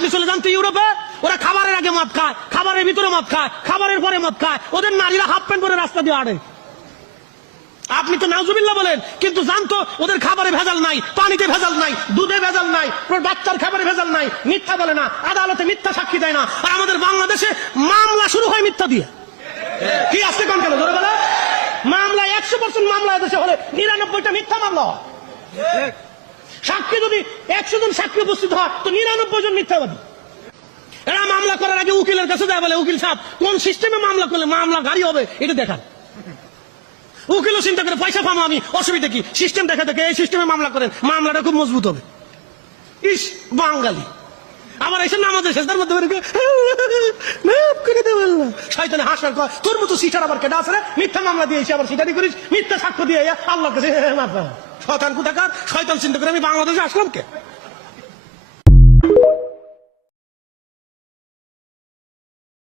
আপনি চলে যান তো ইউরোপে, ওরা খাবারের আগে মদ খায়, খাবারের ভিতরে মদ খায়, খাবারের পরে মদ খায়, ওদের নারীরা হাফ প্যান্ট পরে রাস্তা দিয়ে আড়ে। আপনি তো নাউজুবিল্লাহ বলেন, কিন্তু জানতো ওদের খাবারে ভেজাল নাই, পানিতে ভেজাল নাই, দুধে ভেজাল নাই, বাচ্চার খাবারে ভেজাল নাই, মিথ্যা বলে না, আদালতে মিথ্যা সাক্ষী দেয় না। আর আমাদের বাংলাদেশে মামলা শুরু হয় মিথ্যা দিয়ে। কি আসছে কোন কেন ধরে বলে মামলা 100% মামলা দেশে হলে 99টা মিথ্যা মামলা হয়। সাক্ষী যদি 100 জন সাক্ষী উপস্থিত হয় তো 99 জন মিথ্যাবাদী। এরা মামলা করার আগে উকিলের কাছে যায়, বলে উকিল সাহেব কোন সিস্টেমে মামলা করলে মামলা গাড়ি হবে এটা দেখান। উকিলও চিন্তা করে পয়সা পাবো আমি, অসুবিধা কি, সিস্টেম দেখা দেখে এই সিস্টেমে মামলা করেন, মামলাটা খুব মজবুত হবে। ইস বাঙালি আবার এসে নামাজের শেষদার মধ্যে শয়তানে হাসার কয় তোর মতো সিটার আবার কেটে আসে, মিথ্যা মামলা দিয়ে এসে আবার সিটারি করিস, মিথ্যা সাক্ষ্য দিয়ে আল্লাহর কাছে মাফা। শয়তান কোথাকার, শয়তান চিন্তা করে আমি বাংলাদেশে আসলাম কে?